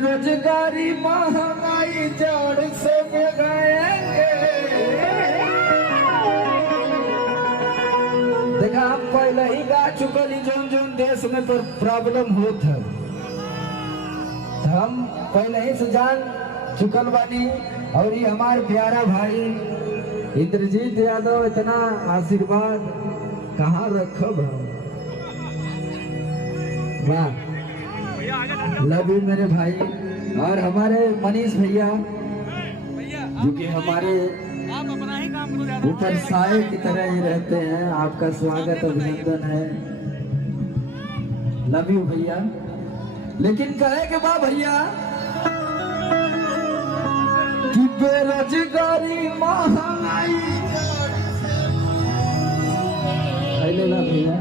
बेरोजगारी महंगाई जड़ से भगाएंगे। देखा हम पहले ही गा चुकल जोन जोन देश में पर प्रॉब्लम होत है, हम पहले ही से जान चुकल बानी। और ये हमारे प्यारा भाई इंद्रजीत यादव इतना आशीर्वाद कहाँ रखब हम। वाह, लव यू मेरे भाई। और हमारे मनीष भैया जो कि हमारे ऊपर साए की तरह ही रहते हैं, आपका स्वागत अभिनंदन है। लव यू भैया। लेकिन कहे के बा भैया कि बेरोजगारी महंगाई पहले ना भैया